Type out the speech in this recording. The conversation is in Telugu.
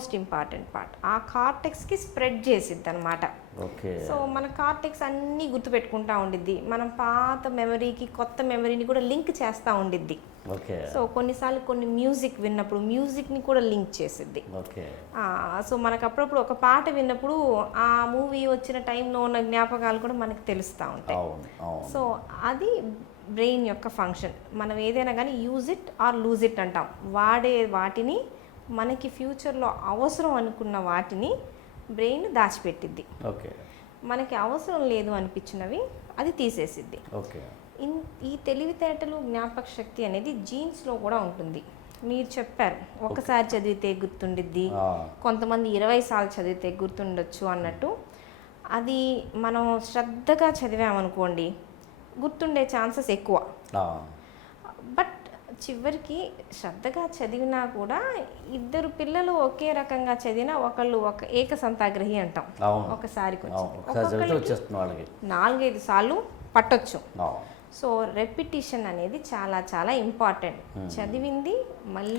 Most important part. ఆ కార్టెక్స్కి స్ప్రెడ్ చేసిద్ది అనమాట. ఓకే. సో మన కార్టెక్స్ అన్నీ గుర్తుపెట్టుకుంటా ఉండిద్ది. మనం పాత మెమరీకి కొత్త మెమరీని కూడా లింక్ చేస్తూ ఉండిద్ది. ఓకే. సో కొన్నిసార్లు కొన్ని మ్యూజిక్ విన్నప్పుడు మ్యూజిక్ని కూడా లింక్ చేసిద్ది. ఓకే. సో మనకు అప్పుడప్పుడు ఒక పాట విన్నప్పుడు ఆ మూవీ వచ్చిన టైంలో ఉన్న జ్ఞాపకాలు కూడా మనకు తెలుస్తూ ఉంటాయి. అవును, అవును. సో అది బ్రెయిన్ యొక్క ఫంక్షన్. మనం ఏదైనా కానీ use it or lose it అంటాం. వాడే వాటిని మనకి ఫ్యూచర్లో అవసరం అనుకున్న వాటిని బ్రెయిన్ దాచిపెట్టిద్ది. ఓకే. మనకి అవసరం లేదు అనిపించినవి అది తీసేసిద్ది. ఓకే. ఈ తెలివితేటలు జ్ఞాపక శక్తి అనేది జీన్స్లో కూడా ఉంటుంది. మీరు చెప్పారు ఒకసారి చదివితే గుర్తుండిద్ది, కొంతమంది 20 సార్లు చదివితే గుర్తుండొచ్చు అన్నట్టు. అది మనం శ్రద్ధగా చదివామనుకోండి గుర్తుండే ఛాన్సెస్ ఎక్కువ. బట్ చివరికి శ్రద్ధగా చదివినా కూడా ఇద్దరు పిల్లలు ఒకే రకంగా చదివినా ఒకళ్ళు ఒక ఏకసంతాగ్రహి అంటాం. ఒకసారికి 4-5 సార్లు పట్టొచ్చు. సో రెపిటిషన్ అనేది చాలా చాలా ఇంపార్టెంట్. చదివింది మళ్ళీ